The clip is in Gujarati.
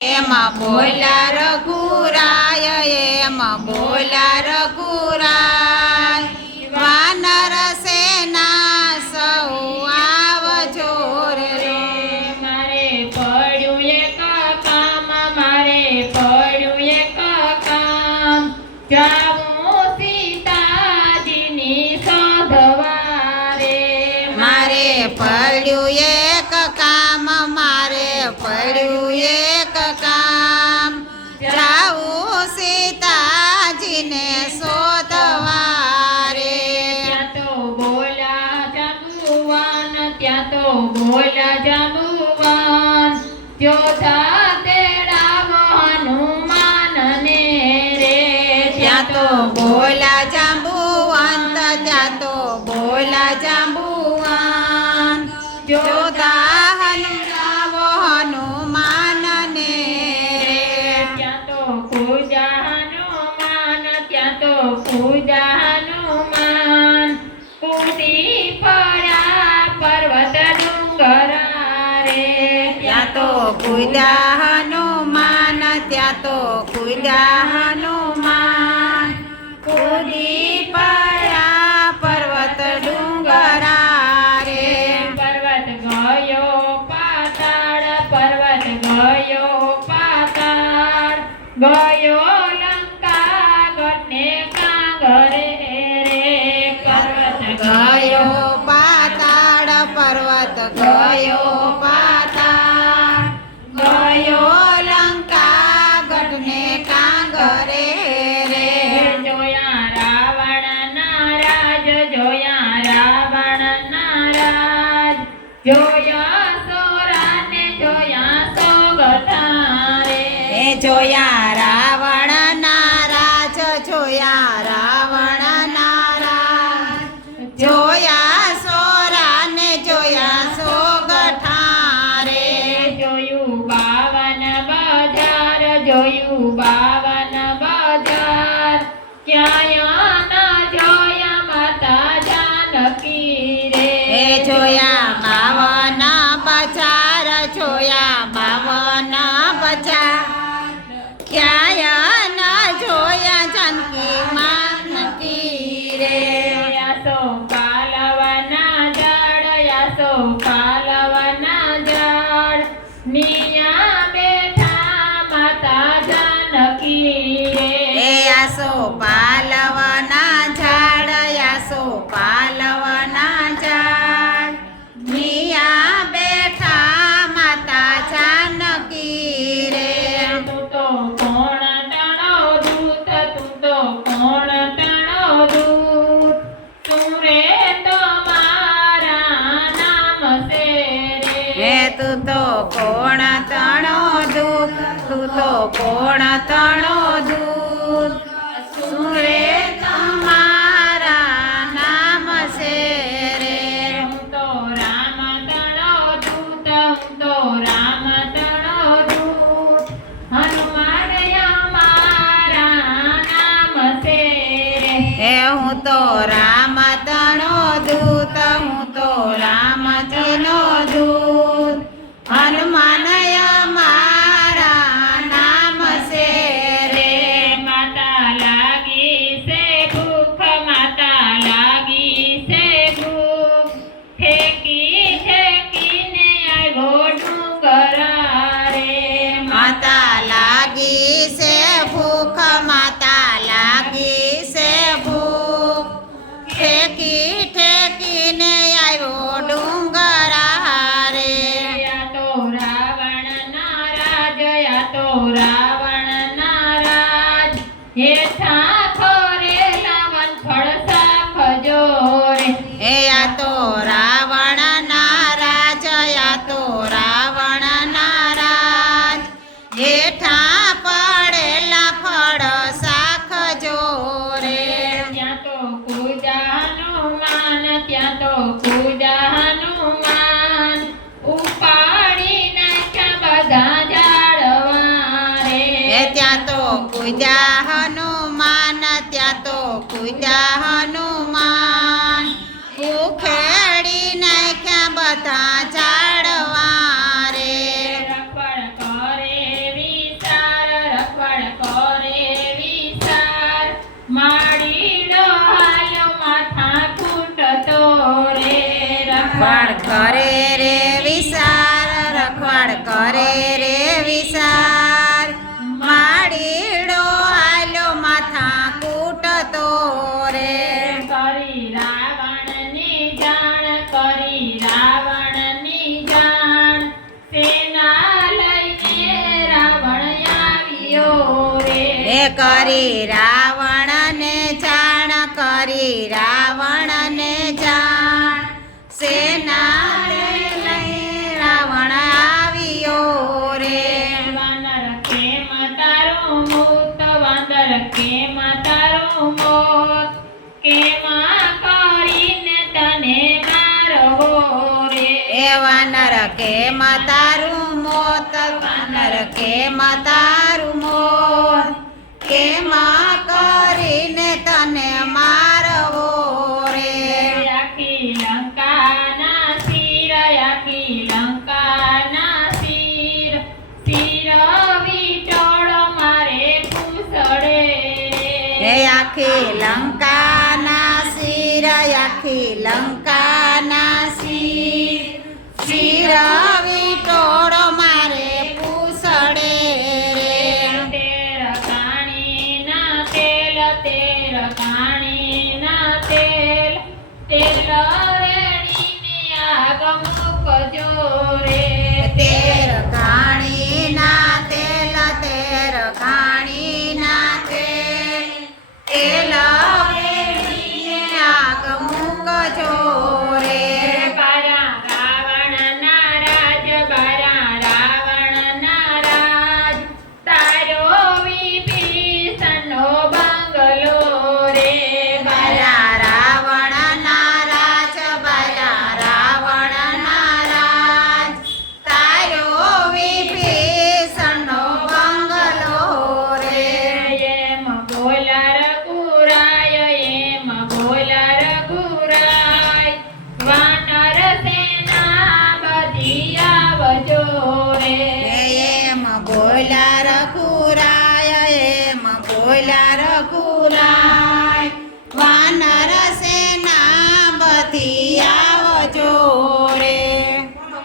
એમ બોલા રઘુરાય એમ બોલા રઘુરાય. વાનર સેના સૌ આવજો રે મારે પડ્યું એક કામ મારે પડ્યું એક કામ. જાઉં સીતાજીની શોધવા રે મારે પડ્યું એક કામ મારે પડ્યું એક ત્યાં તો કુદા હનુમાન ત્યાં તો કુદા હનુમાન કુદી પડ્યા પર્વત ડુંગરા રે. પર્વત ગયો પાતાળ પર્વત ગયો પાતાળ. ગયો લંકા ગઢને કાંગરે રે. પર્વત ગયો પાતાળ પર્વત ગયો પાતાળ જોયા સોરાને જોયા એ જોયા રાવણ નારાજ જોયા રાવણ નારાજ. જોયા સોરાને જોયા સોગઠા રે જોયું બાવન બજાર જોયું બાવન બજાર. ક્યાં ન જોયા માતા જાનકી રે જોયા કોણ તણો દૂધ? તું તો કોણ તણો દૂધ? સુરે તમારા નામ છે રે? હું તો રામ તણો દૂત હું તો રામ તણો દૂત હનુમાન અમારા નામ સે રે. હે હું તો રામ ત્યાં તો પૂજા હનુમાન ઉપાડી નાખ્યા બધા ઝાડવા રે ત્યાં તો પૂજા હનુમાન, ત્યાં તો પૂજા હનુમાન કરે રે વિસાર રખવાડ કરે રે વિસાર. માડીડો આલો માથા કૂટતો રે. કરી રાવણની જાણ કરી રાવણની જાણ. સેના લઈને રાવણ આવ્યો રે. એ કરી રાવણને જાણ કરી રાવણને તારું મોત વાંદર કેમ તારું મોત કેમાં કરીને તને મારો રે એ વાનર કે તારું મોત આખી લંકાના શિર આખી લંકાના શિર શિર બોલા રઘુરાય એમ ભોલા રઘુરાય